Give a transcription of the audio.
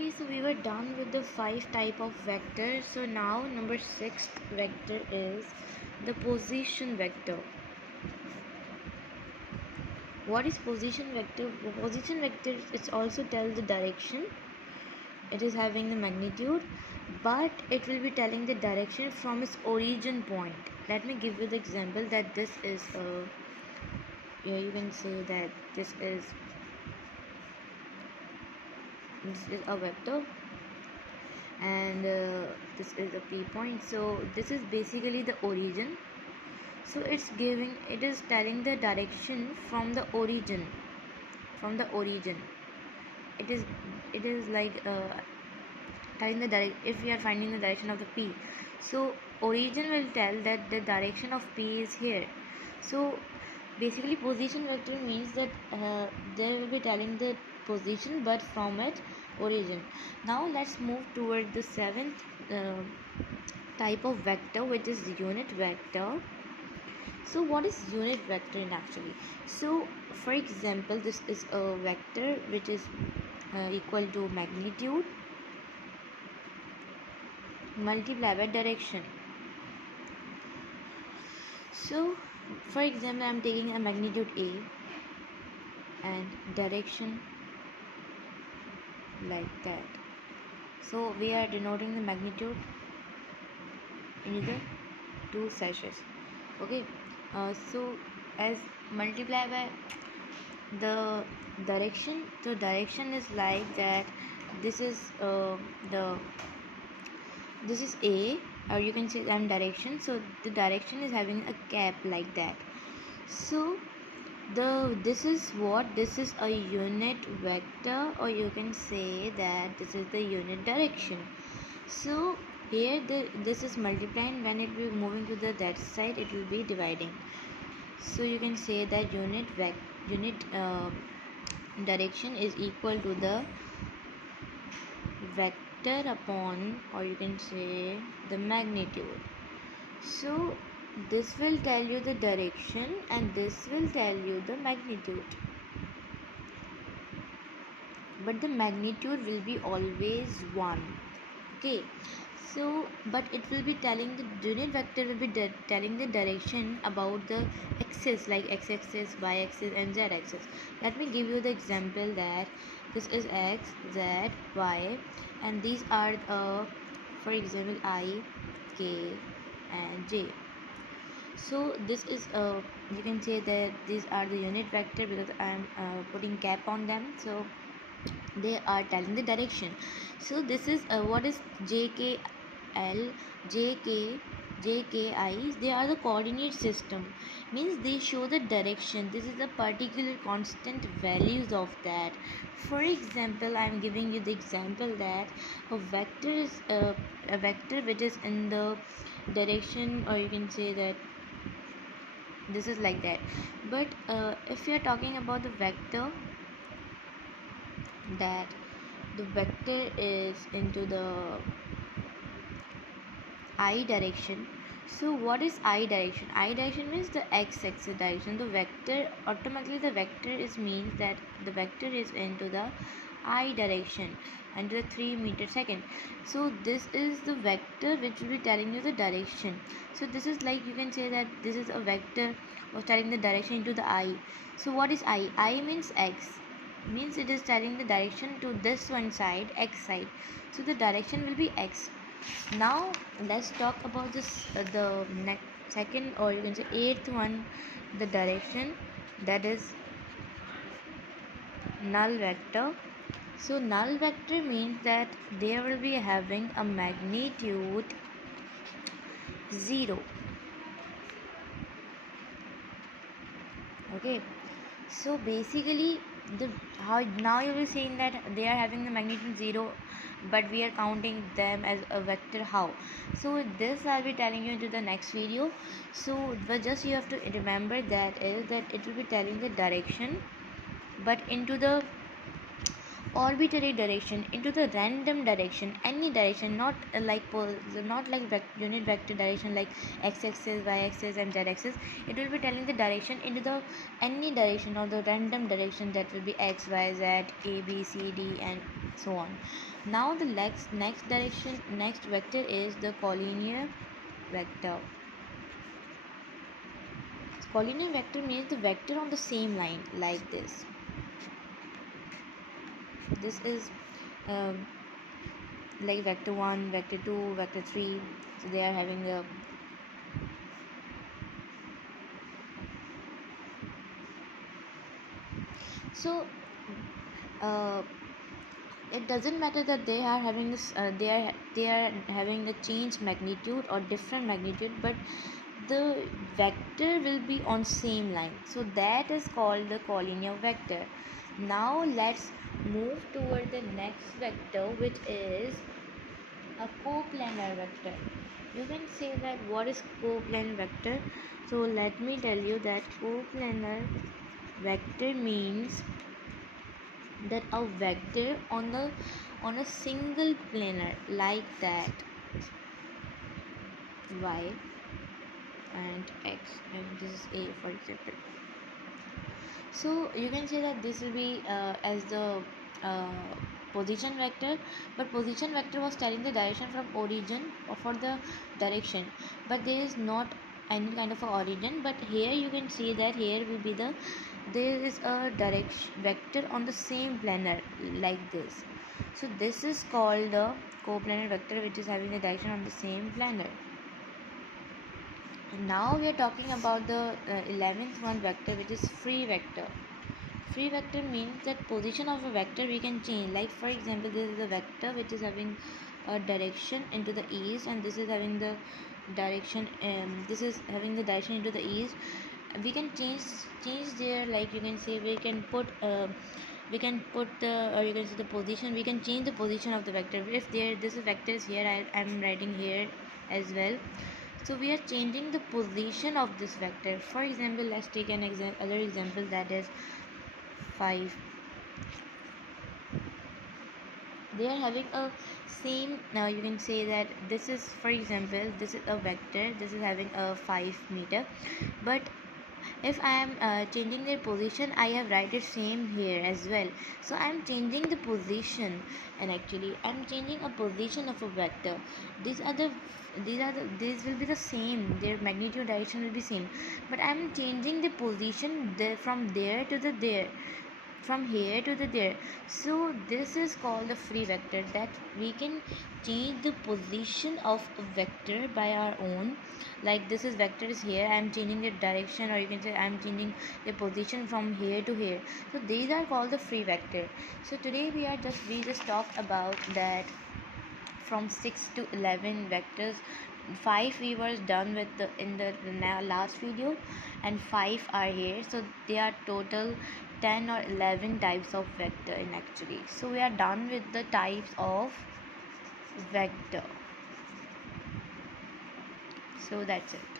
Okay, so we were done with the 5 type of vectors. So now number 6 vector is the position vector. What is position vector? The position vector it also tells the direction. It is having the magnitude, but it will be telling the direction from its origin point. Let me give you the example that this is you can say that this is a vector, and this is a p point. So this is basically the origin. So it is telling the direction from the origin. It is like telling the if we are finding the direction of the p, so origin will tell that the direction of p is here. So basically position vector means that they will be telling the position but from its origin. Now let's move toward the 7th type of vector, which is unit vector. So what is unit vector in actually? So for example, this is a vector which is equal to magnitude multiplied by direction. So for example, I'm taking a magnitude A and direction like that. So we are denoting the magnitude in the 2 slashes. Okay, so as multiply by the direction, so direction is like that. This is this is A, or you can say direction. So the direction is having a cap like that. So this is a unit vector, or you can say that this is the unit direction. So here this is multiplying. When it will be moving to the that side, it will be dividing. So you can say that unit direction is equal to the vector upon, or you can say the magnitude. So this will tell you the direction and this will tell you the magnitude, but the magnitude will be always 1. Okay, so but it will be telling the unit vector will be telling the direction about the axis, like x-axis, y-axis and z-axis. Let me give you the example that this is x, z, y, and these are for example I, k and j. So this is you can say that these are the unit vector because I am putting cap on them, so they are telling the direction. So this is what is JKL, JK, JKI. They are the coordinate system, means they show the direction. This is the particular constant values of that. For example, I am giving you the example that a vector is a vector which is in the direction, or you can say that this is like that. But if you are talking about the vector, that the vector is into the I direction. So what is I direction? I direction means the x-axis direction. The vector automatically, the vector is means that the vector is into the I direction and the 3 meter second. So this is the vector which will be telling you the direction. So this is like, you can say that this is a vector of telling the direction into the I. So what is I? I means x, means it is telling the direction to this one side, x side. So the direction will be x. Now let's talk about this the next second, or you can say 8th one, the direction, that is null vector. So null vector means that they will be having a magnitude 0. Okay, so basically the how now you will see that they are having the magnitude 0, but we are counting them as a vector. How? So this I'll be telling you into the next video. So but just you have to remember that is that it will be telling the direction, but into the arbitrary direction, into the random direction, any direction, not like unit vector direction like x-axis, y-axis and z-axis. It will be telling the direction into the any direction or the random direction, that will be x, y, z, a, b, c, d and so on. Now the next vector is the collinear vector. Collinear vector means the vector on the same line, like this. This is um, like vector 1, vector 2, vector 3. So they are having a so uh, it doesn't matter that they are having this they are having the change magnitude or different magnitude, but the vector will be on same line, so that is called the collinear vector. Now let's move toward the next vector, which is a coplanar vector. You can say that what is coplanar vector. So let me tell you that coplanar vector means that a vector on a single planar, like that, y and x, and this is a, for example. So you can say that this will be as the uh, position vector, but position vector was telling the direction from origin or for the direction, but there is not any kind of a origin. But here you can see that here will be the there is a direction vector on the same planar, like this. So this is called the coplanar vector, which is having the direction on the same planar. And now we are talking about the 11th one vector, which is free vector. Free vector means that position of a vector we can change. Like for example, this is a vector which is having a direction into the east, and this is having the direction. This is having the direction into the east. We can change there. Like you can say we can put the, or you can see the position. We can change the position of the vector. If there this vector is here, I am writing here as well. So we are changing the position of this vector. For example, let's take an other example, that is 5. They are having a same. Now you can say that this is, for example, this is a vector, this is having a 5 meter, but if I am changing their position, I have write it same here as well. So I am changing the position, and actually I am changing a position of a vector. These are the these will be the same, their magnitude direction will be same, but I am changing the position there, from there to the there, from here to the there. So this is called the free vector, that we can change the position of a vector by our own. Like this is vector is here, I am changing the direction, or you can say I am changing the position from here to here. So these are called the free vector. So today we just talked about that from 6 to 11 vectors. 5 we were done with in the last video, and 5 are here, so they are total 10 or 11 types of vector in actually. So we are done with the types of vector. So that's it.